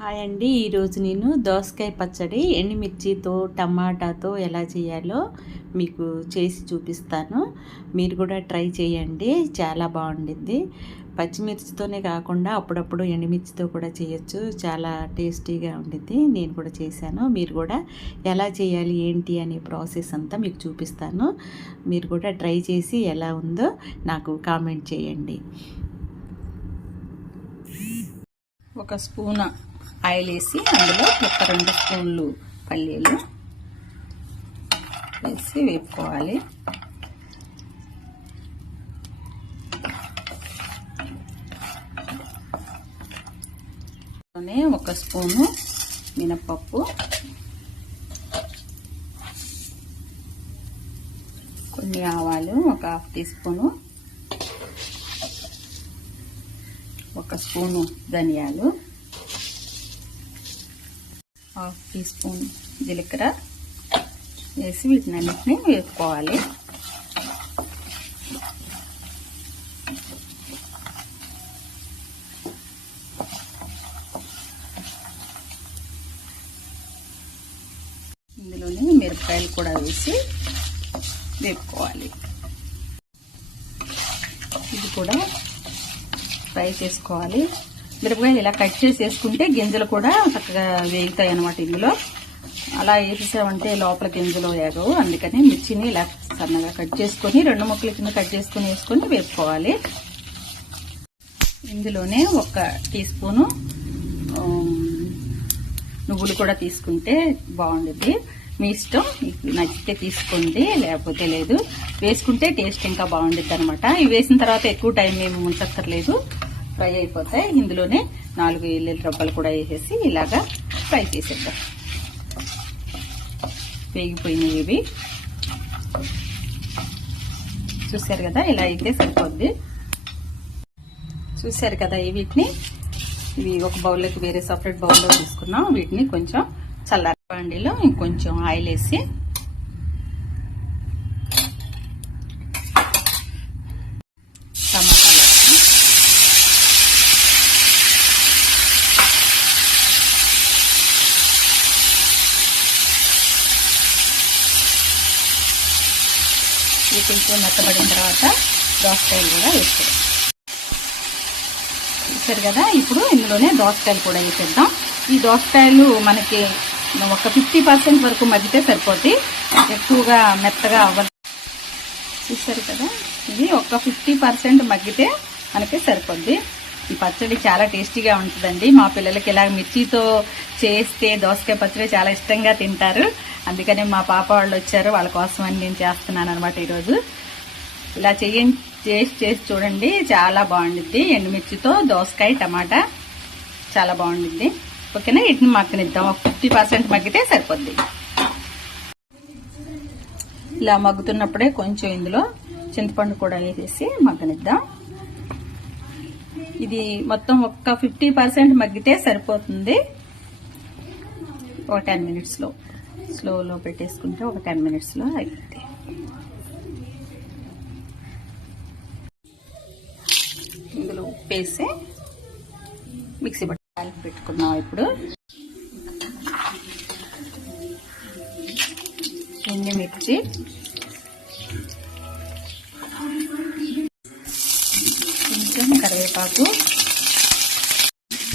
Hi అండి. ఈరోజు నేను దోసకాయ పచ్చడి ఎండుమిర్చితో టమాటాతో ఎలా చేయాలో మీకు చేసి చూపిస్తాను. మీరు కూడా ట్రై చేయండి. చాలా బాగుండిద్ది. పచ్చిమిర్చితోనే కాకుండా అప్పుడప్పుడు ఎండుమిర్చితో కూడా చేయొచ్చు. చాలా టేస్టీగా ఉండింది నేను కూడా చేశాను. మీరు కూడా ఎలా చేయాలి ఏంటి అనే ప్రాసెస్ అంతా మీకు చూపిస్తాను. మీరు కూడా ట్రై చేసి ఎలా ఉందో నాకు కామెంట్ చేయండి. ఒక స్పూన్ ఆయిల్ వేసి అందులో ఒక రెండు స్పూన్లు పల్లీలు వేసి వేపుకోవాలి. ఒక స్పూను మినపప్పు కొన్ని ఆవాలు ఒక హాఫ్ టీ స్పూను ఒక స్పూను ధనియాలు హాఫ్ టీ స్పూన్ జీలకర్ర వేసి వీటిని అన్నింటినీ వేసుకోవాలి ఇందులోనే మిరపకాయలు కూడా వేసి వేపుకోవాలి. ఇది కూడా ఫ్రై చేసుకోవాలి. మిరపకాయలు ఇలా కట్ చేసి వేసుకుంటే గింజలు కూడా చక్కగా వేగుతాయి అనమాట ఇందులో. అలా వేసేసామంటే లోపల గింజలు వేగవు. అందుకని మిర్చిని ఇలా సన్నగా కట్ చేసుకొని రెండు ముక్కల కింద కట్ చేసుకొని వేసుకొని వేపుకోవాలి. ఇందులోనే ఒక టీ స్పూను నువ్వులు కూడా తీసుకుంటే బాగుంటుంది మీ ఇష్టం నచ్చితే తీసుకోండి లేకపోతే లేదు. వేసుకుంటే టేస్ట్ ఇంకా బాగుంటుంది అనమాట ఇవి వేసిన తర్వాత ఎక్కువ టైం మేము ఉంచక్కర్లేదు ఫ్రై అయిపోతాయి. ఇందులోనే నాలుగు ఎల్లుల్లి రబ్బలు కూడా వేసేసి ఇలాగా ఫ్రై చేసేద్దాం. వేగిపోయినాయి ఇవి. చూసారు కదా ఇలా అయితే సరిపోద్ది. చూసారు కదా వీటిని? ఇవి ఒక బౌల్లోకి వేరే సపరేట్ బౌల్లో తీసుకున్నాం. వీటిని కొంచెం చల్లారి బండిలో ఇంకొంచెం ఆయిల్ వేసి ఈ కొంచెం మెత్తబడిన తర్వాత దోసకాయలు కూడా వేసుకోవాలి. చూసారు కదా? ఇప్పుడు ఇందులోనే దోసకాయలు కూడా వేసేద్దాం. ఈ దోసకాయలు మనకి ఒక ఫిఫ్టీ పర్సెంట్ వరకు మగ్గితే సరిపోతాయి ఎక్కువగా మెత్తగా అవ్వదు. చూసారు కదా? ఇది ఒక ఫిఫ్టీ పర్సెంట్ మగ్గితే మనకి సరిపోద్ది. ఈ పచ్చడి చాలా టేస్టీగా ఉంటుందండి. మా పిల్లలకి ఇలా మిర్చితో చేస్తే దోసకాయ పచ్చడి చాలా ఇష్టంగా తింటారు. అందుకనే మా పాప వాళ్ళు వచ్చారు వాళ్ళ కోసం అని నేను చేస్తున్నాను అనమాట ఈరోజు. ఇలా చేయ చేసి చేసి చూడండి చాలా బాగుండిద్ది. ఎండుమిర్చితో దోసకాయ టమాటా చాలా బాగుండిద్ది. ఓకేనా? వీటిని మగ్గనిద్దాం. ఒక ఫిఫ్టీ పర్సెంట్ మగ్గితే సరిపోద్ది. ఇలా మగ్గుతున్నప్పుడే కొంచెం ఇందులో చింతపండు కూడా వేసేసి మగ్గనిద్దాం. ఇది మొత్తం ఒక్క ఫిఫ్టీ పర్సెంట్ మగ్గితే సరిపోతుంది. ఒక టెన్ మినిట్స్లో. స్లోలో పెట్టేసుకుంటే ఒక టెన్ మినిట్స్లో అయిపోతుంది ఇందులో ఉప్పు వేసి మిక్సీ పట్టాలి పెట్టుకున్నాం ఇప్పుడు. మిర్చి కొంచెం కరివేపాకు.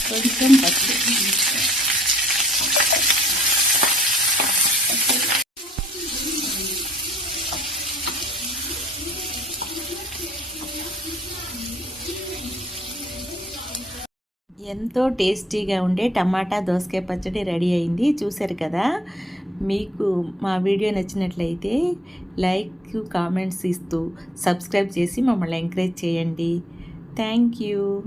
కొంచెం పచ్చి ఎంతో టేస్టీగా ఉండే టమాటా దోసకాయ పచ్చడి రెడీ అయింది. చూసారు కదా? మీకు మా వీడియో నచ్చినట్లయితే లైక్ కామెంట్స్ ఇస్తూ సబ్స్క్రైబ్ చేసి మమ్మల్ని ఎంకరేజ్ చేయండి. Thank you.